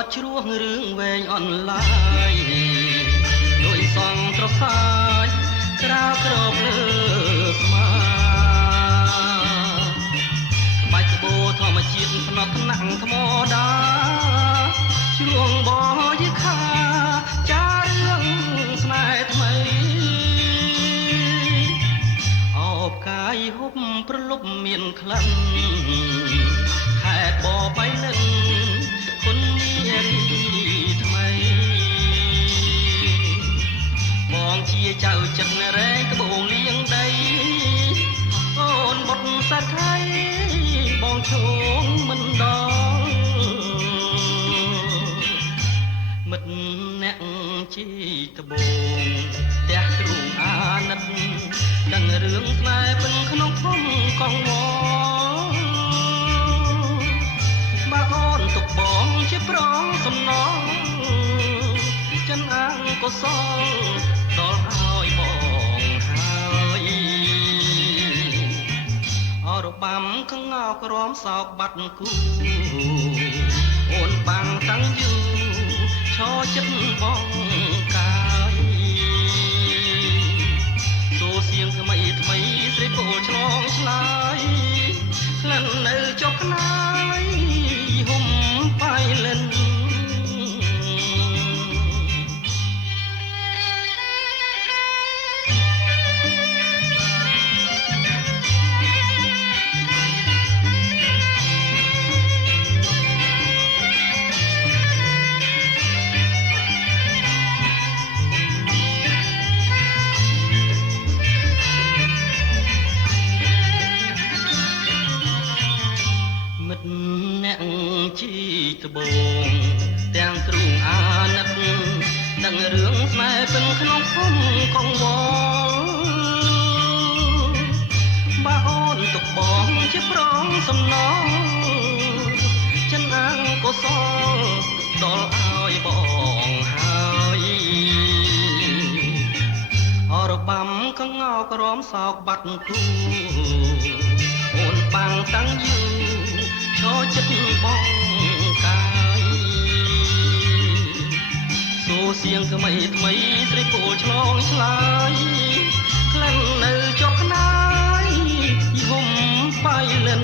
មាត់ជ្រោះរឿងវែងអនឡាញដោយសងត្រសាយក្រៅក្របលើស្មាបាច់ក្បូរធម្មជាតិភ្នត់ថ្នាក់ថ្មដាជ្រួងបយខាចារឿងស្នេហ៍ថ្មីអោបកាយហុបប្រលប់មានក្លិនខេត្តបបៃលិនគុណនារីថ្មីបងជាចៅចិត្តរែងត្បូងលៀងដីអូនបុតសាខៃបងឈោងមិនដល់មិត្តអ្នកជីត្បូងផ្ទះគ្រូអាណិតដឹងរឿងស្នេហ៍ពិនក្នុងភូមិកងវបើអូនទុកបងជាប្រងសំណងចិនអង្គុសលដល់ឲ្យបងហើយអរបាំខងោក្រមសោកបាត់គូអូនបាំងតាំងយូរឈរចិត្តបងកាយសូសៀងថ្មីថ្មីស្រីពោលឆ្លងឆ្លើយក្លិននៅចុកខ្នាយហុំបៃលិនអ្នកជីត្បូងទាំងទ្រូងអាណិតដឹងរឿងស្នេហ៍ពិនក្នុងភូមិកងវល់បើអូនទុកបងជាប្រងសំណងចិនអង្គុសលដល់ឲ្យបងហើយអរបាំកងោក្រមសោកបាត់គូអូនបាំងតាំងយូឈរចិត្តបងកាយសូសៀងថ្មីថ្មីស្រីពោលឆ្លងឆ្លើយក្លិននៅចុកខ្នាយយហុំបៃលិន